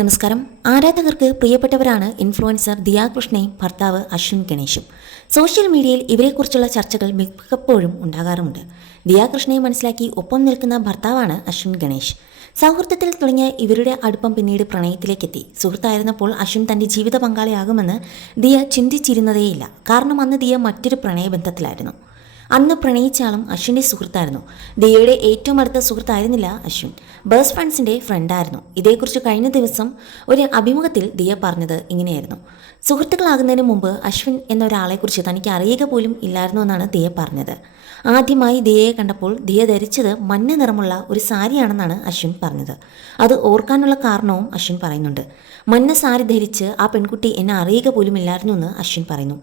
നമസ്കാരം. ആരാധകർക്ക് പ്രിയപ്പെട്ടവരാണ് ഇൻഫ്ലുവൻസർ ദിയ കൃഷ്ണയും ഭർത്താവ് അശ്വിൻ ഗണേഷും. സോഷ്യൽ മീഡിയയിൽ ഇവരെക്കുറിച്ചുള്ള ചർച്ചകൾ മിക്കപ്പോഴും ഉണ്ടാകാറുമുണ്ട്. ദിയ കൃഷ്ണയെ മനസ്സിലാക്കി ഒപ്പം നിൽക്കുന്ന ഭർത്താവാണ് അശ്വിൻ ഗണേഷ്. സൗഹൃദത്തിൽ തുടങ്ങിയ ഇവരുടെ അടുപ്പം പിന്നീട് പ്രണയത്തിലേക്കെത്തി. സുഹൃത്തായിരുന്നപ്പോൾ അശ്വിൻ തൻ്റെ ജീവിത പങ്കാളിയാകുമെന്ന് ദിയ ചിന്തിച്ചിരുന്നതേയില്ല. കാരണം അന്ന് ദിയ മറ്റൊരു പ്രണയബന്ധത്തിലായിരുന്നു. അന്ന് പ്രണയിച്ചാളും അശ്വിൻ്റെ സുഹൃത്തായിരുന്നു. ദിയയുടെ ഏറ്റവും അടുത്ത സുഹൃത്തായിരുന്നില്ല അശ്വിൻ, ബെസ്റ്റ് ഫ്രണ്ട്സിൻ്റെ ഫ്രണ്ടായിരുന്നു. ഇതേക്കുറിച്ച് കഴിഞ്ഞ ദിവസം ഒരു അഭിമുഖത്തിൽ ദിയ പറഞ്ഞത് ഇങ്ങനെയായിരുന്നു: സുഹൃത്തുക്കളാകുന്നതിന് മുമ്പ് അശ്വിൻ എന്നൊരാളെക്കുറിച്ച് തനിക്ക് അറിയുക പോലും ഇല്ലായിരുന്നു എന്നാണ് ദിയ പറഞ്ഞത്. ആദ്യമായി ദിയയെ കണ്ടപ്പോൾ ദിയ ധരിച്ചത് മഞ്ഞ നിറമുള്ള ഒരു സാരിയാണെന്നാണ് അശ്വിൻ പറഞ്ഞത്. അത് ഓർക്കാനുള്ള കാരണവും അശ്വിൻ പറയുന്നുണ്ട്. മഞ്ഞ സാരി ധരിച്ച് ആ പെൺകുട്ടി എന്നെ അറിയുക പോലും ഇല്ലായിരുന്നു എന്ന് അശ്വിൻ പറയുന്നു.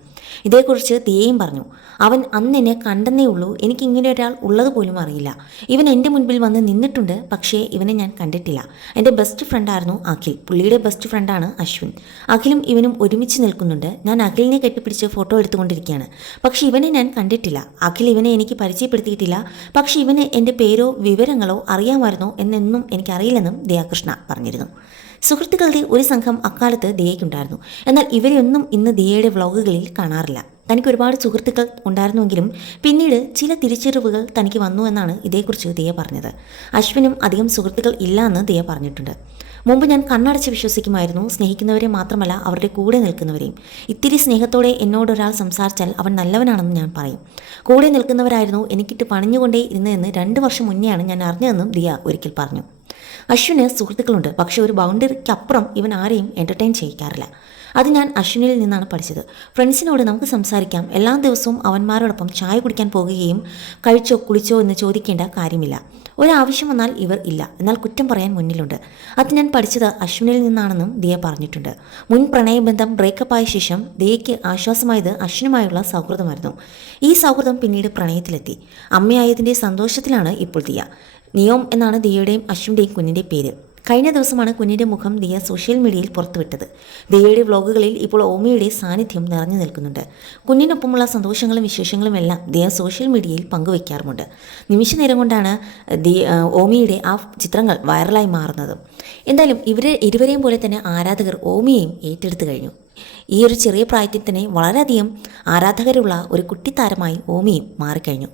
ഇതേക്കുറിച്ച് ദിയയും പറഞ്ഞു: അവൻ അന്ന് എന്നെ കണ്ടെന്നേ ഉള്ളൂ, എനിക്ക് ഇങ്ങനെ ഒരാൾ ഉള്ളത് പോലും അറിയില്ല. ഇവൻ എൻ്റെ മുൻപിൽ വന്ന് നിന്നിട്ടുണ്ട്, പക്ഷേ ഇവനെ ഞാൻ കണ്ടിട്ടില്ല. എൻ്റെ ബെസ്റ്റ് ഫ്രണ്ടായിരുന്നു അഖിൽ, പുള്ളിയുടെ ബെസ്റ്റ് ഫ്രണ്ടാണ് അശ്വിൻ. അഖിലും ഇവനും ഒരുമിച്ച് നിൽക്കുന്നുണ്ട്. ഞാൻ അഖിലിനെ കെട്ടിപ്പിടിച്ച് ഫോട്ടോ എടുത്തുകൊണ്ടിരിക്കുകയാണ്, പക്ഷേ ഇവനെ ഞാൻ കണ്ടിട്ടില്ല. അഖിൽ ഇവനെ എനിക്ക് പരിചയപ്പെടുത്തിയിട്ടില്ല, പക്ഷേ ഇവന് എൻ്റെ പേരോ വിവരങ്ങളോ അറിയാമായിരുന്നോ എന്നെന്നും എനിക്കറിയില്ലെന്നും ദിയാകൃഷ്ണ പറഞ്ഞിരുന്നു. സുഹൃത്തുക്കളുടെ ഒരു സംഘം അക്കാലത്ത് ദിയയ്ക്കുണ്ടായിരുന്നു. എന്നാൽ ഇവരെയൊന്നും ഇന്ന് ദിയയുടെ വ്ളോഗുകളിൽ കാണാറില്ല. തനിക്ക് ഒരുപാട് സുഹൃത്തുക്കൾ ഉണ്ടായിരുന്നുവെങ്കിലും പിന്നീട് ചില തിരിച്ചറിവുകൾ തനിക്ക് വന്നു എന്നാണ് ഇതേക്കുറിച്ച് ദിയ പറഞ്ഞത്. അശ്വിനും അധികം സുഹൃത്തുക്കൾ ഇല്ല എന്ന് ദിയ പറഞ്ഞിട്ടുണ്ട്. മുമ്പ് ഞാൻ കണ്ണടച്ച് വിശ്വസിക്കുമായിരുന്നു, സ്നേഹിക്കുന്നവരെ മാത്രമല്ല അവരുടെ കൂടെ നിൽക്കുന്നവരെയും. ഇത്തിരി സ്നേഹത്തോടെ എന്നോടൊരാൾ സംസാരിച്ചാൽ അവൻ നല്ലവനാണെന്ന് ഞാൻ പറയും. കൂടെ നിൽക്കുന്നവരായിരുന്നു എനിക്കിട്ട് പണിഞ്ഞുകൊണ്ടേ ഇരുന്നതെന്ന് 2 വർഷം മുന്നെയാണ് ഞാൻ അറിഞ്ഞതെന്നും ദിയ ഒരിക്കൽ പറഞ്ഞു. അശ്വിന് സുഹൃത്തുക്കളുണ്ട്, പക്ഷേ ഒരു ബൗണ്ടറിക്കപ്പുറം ഇവൻ ആരെയും എൻ്റർടൈൻ ചെയ്യിക്കാറില്ല. അത് ഞാൻ അശ്വിനിൽ നിന്നാണ് പഠിച്ചത്. ഫ്രണ്ട്സിനോട് നമുക്ക് സംസാരിക്കാം, എല്ലാ ദിവസവും അവന്മാരോടൊപ്പം ചായ കുടിക്കാൻ പോകുകയും കഴിച്ചോ കുളിച്ചോ എന്ന് ചോദിക്കേണ്ട കാര്യമില്ല. ഒരാവശ്യം വന്നാൽ ഇവർ ഇല്ല, എന്നാൽ കുറ്റം പറയാൻ മുന്നിലുണ്ട്. അത് ഞാൻ പഠിച്ചത് അശ്വിനിൽ നിന്നാണെന്നും ദിയ പറഞ്ഞിട്ടുണ്ട്. മുൻ പ്രണയബന്ധം ബ്രേക്കപ്പായ ശേഷം ദിയയ്ക്ക് ആശ്വാസമായത് അശ്വിനുമായുള്ള സൗഹൃദമായിരുന്നു. ഈ സൗഹൃദം പിന്നീട് പ്രണയത്തിലെത്തി. അമ്മയായതിൻ്റെ സന്തോഷത്തിലാണ് ഇപ്പോൾ ദിയ. നിയോം എന്നാണ് ദിയയുടെയും അശ്വിൻ്റെയും കുഞ്ഞിൻ്റെ പേര്. കഴിഞ്ഞ ദിവസമാണ് കുഞ്ഞിൻ്റെ മുഖം ദിയ സോഷ്യൽ മീഡിയയിൽ പുറത്തുവിട്ടത്. ദിയയുടെ വ്ളോഗുകളിൽ ഇപ്പോൾ ഓമിയുടെ സാന്നിധ്യം നിറഞ്ഞു നിൽക്കുന്നുണ്ട്. കുഞ്ഞിനൊപ്പമുള്ള സന്തോഷങ്ങളും വിശേഷങ്ങളും എല്ലാം ദിയ സോഷ്യൽ മീഡിയയിൽ പങ്കുവയ്ക്കാറുമുണ്ട്. നിമിഷ നേരം കൊണ്ടാണ് ഓമിയുടെ ആ ചിത്രങ്ങൾ വൈറലായി മാറുന്നത്. എന്തായാലും ഇരുവരെയും പോലെ തന്നെ ആരാധകർ ഓമിയെയും ഏറ്റെടുത്തു കഴിഞ്ഞു. ഈ ഒരു ചെറിയ പ്രായത്തിൽ തന്നെ വളരെയധികം ആരാധകരുള്ള ഒരു കുട്ടിത്താരമായി ഓമിയും മാറിക്കഴിഞ്ഞു.